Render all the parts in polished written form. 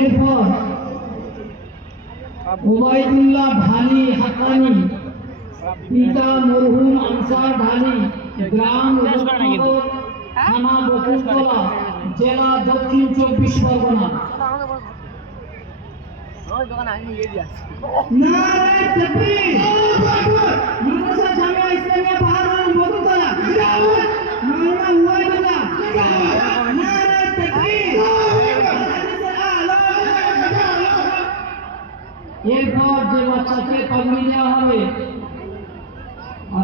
এরপর ওবায়দুল্লাহ ঢালি হাক্কানি, পিতা মরহুম আনসার ঢালি, গ্রাম রূপনগর, থানা বকুলতলা, জেলা দক্ষিণ 24 পরগনা। নারে তাকবীর! মাদ্রাসা জামিয়া ইসলামিয়া পাহাড়গঞ্জ বকুলতলা, মাওলানা ওবায়দুল্লাহ, নারে তাকবীর! এরপর যে বাচ্চাকে পাগড়ি দেওয়া হবে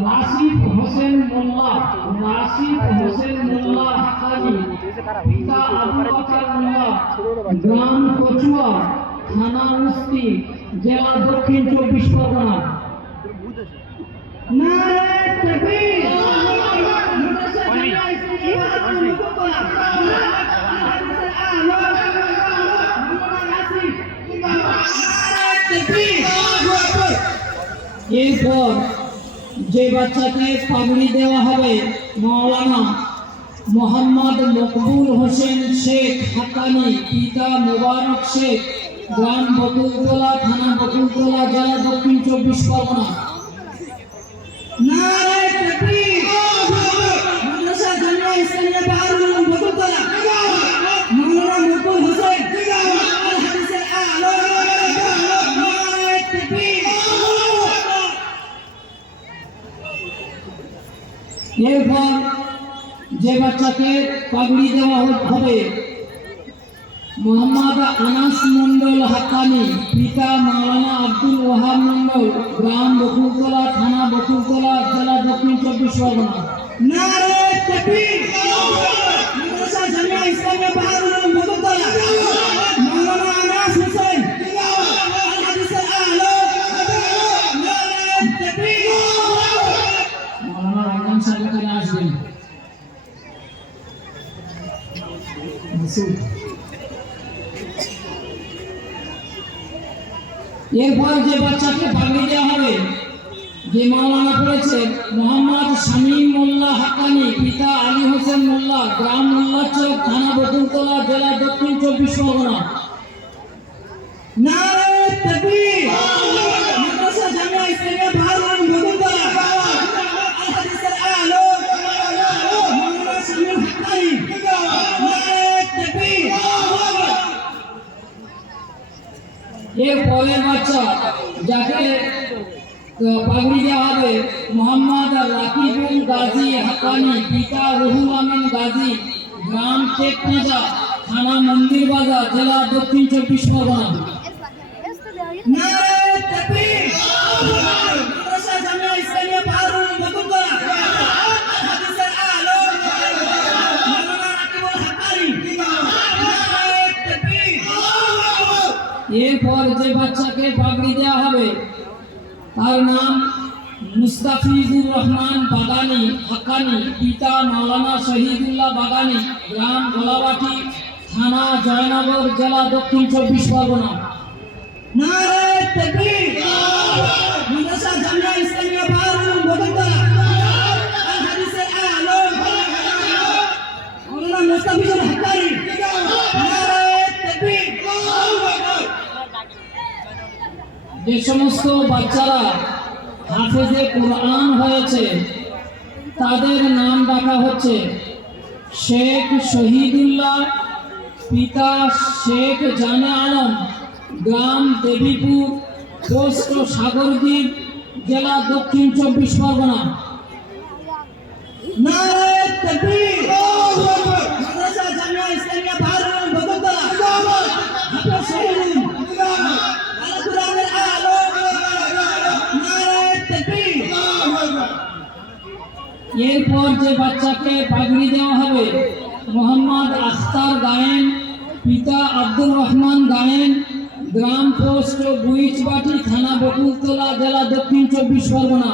রাশিদ হোসেন মোল্লা, রাশিদ হোসেন মোল্লা হাক্কানি, পিতা আবু বকর মোল্লা, গ্রাম কচুয়া, থানা মুস্তি, জেলা দক্ষিণ 24 পরগনা। নারে তাকবীর! মাদ্রাসা জামিয়া ইসলামিয়া পাহাড়গঞ্জ বকুলতলা, এরপর যে বাচ্চাকে পাগড়ি দেওয়া হবে মাওলানা মোহাম্মদ মকবুল হোসেন শেখ হাক্কানি, পিতা মোবারক শেখ, গ্রাম বকুলতলা, থানা বকুলতলা, জেলা দক্ষিণ 24 পরগনা। নারে তাকবীর! মাদ্রাসা জামিয়া ইসলামিয়া পাহাড়গঞ্জ বকুলতলা, মাওলানা মকবুল হোসেন, এরপর যে বাচ্চাকে পাগড়ি দেওয়া হবে মোহাম্মদ আনাস মন্ডল হাক্কানি, পিতা মাওলানা আব্দুল ওয়াহাব মন্ডল, গ্রাম বকুলতলা, থানা বকুলতলা, জেলা দক্ষিণ 24 পরগনা। নারে তাকবীর! মাদ্রাসা জামিয়া ইসলামিয়া পাহাড়গঞ্জ বকুলতলা, মাওলানা আনাস হোসেন, আল হাদিসের আলো, নারে তাকবীর! মাওলানা রমজান সাহেব এখানে আসবেন। এরপর যে বাচ্চাকে পাগড়ি দেওয়া হবে যে মাওলানা পড়েছে মোহাম্মদ শামীম মোল্লা হাক্কানি, পিতা আলী হোসেন মোল্লা, গ্রাম মোল্লাচক, থানা বকুলতলা, জেলা দক্ষিণ 24 পরগনা। নারে তাকবীর! মাদ্রাসা জামিয়া ইসলামিয়া পাহাড়গঞ্জ বকুলতলা, আল হাদিসের আলো, মাওলানা শামীম হাক্কানি, নারে তাকবীর! এর পরের বাচ্চা যাকে পাগড়ি দেওয়া হবে মোহাম্মদ রাকিবুল গাজী হাক্কানি, পিতা রুহুল আমিন গাজী, গ্রাম টেকনাজা, থানা মন্দির বাজার, জেলা দক্ষিণ 24 পরগনা। নারে তাকবীর! মাদ্রাসা জামিয়া ইসলামিয়া পাহাড়গঞ্জ বকুলতলা, আল হাদিসের আলো, মাওলানা রাকিবুল হাক্কানি, নারে তাকবীর! এরপর যে বাচ্চাকে পাগড়ি দেওয়া হবে তার নাম মুস্তাফিজুর রহমান বাগানি হাক্কানি, পিতা মাওলানা শহীদুল্লাহ বাগানি, গ্রাম গোলাবাটি, থানা জয়নগর, জেলা দক্ষিণ 24 পরগনা। নারে তাকবীর! মাদ্রাসা জামিয়া ইসলামিয়া পাহাড়গঞ্জ বকুলতলা, আল হাদিসের আলো, মাওলানা মুস্তাফিজুর হাক্কানি, নারে তাকবীর! যে সমস্ত বাচ্চারা হাফেজে কোরআন হয়েছে তাদের নাম ডাকা হচ্ছে শেখ শহীদুল্লাহ, পিতা শেখ জানে আলম, গ্রাম দেবীপুর, পোস্ট সাগরদ্বীপ, জেলা দক্ষিণ 24 পরগনা। নারে তাকবীর! মাদ্রাসা জামিয়া ইসলামিয়া পাহাড়গঞ্জ বকুলতলা, হাফেজ শহীদুল, আল কুরআনের আলো, নারে তাকবীর! এরপর যে বাচ্চাকে পাগড়ি দেওয়া হবে মোহাম্মদ আখতার গায়েন, পিতা আব্দুর রহমান গায়েন, গ্রাম পোস্ট গুইচবাটি, থানা বকুলতলা, জেলা দক্ষিণ 24 পরগনা।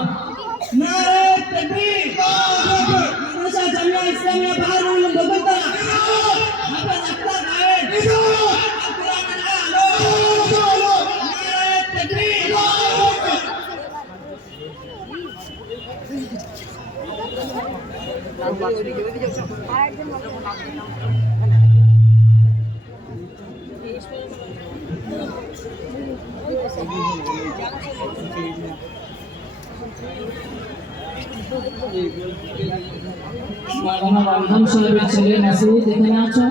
নারে তাকবীর! মাদ্রাসা জামিয়া ইসলামিয়া পাহাড়গঞ্জ বকুলতলা, হাফেজ আখতার গায়েন, আল কুরআনের আলো, নারে তাকবীর! আরেকজন মাওলানা রমজান সাহেবের ছেলে মাসুদ এখানে আছো?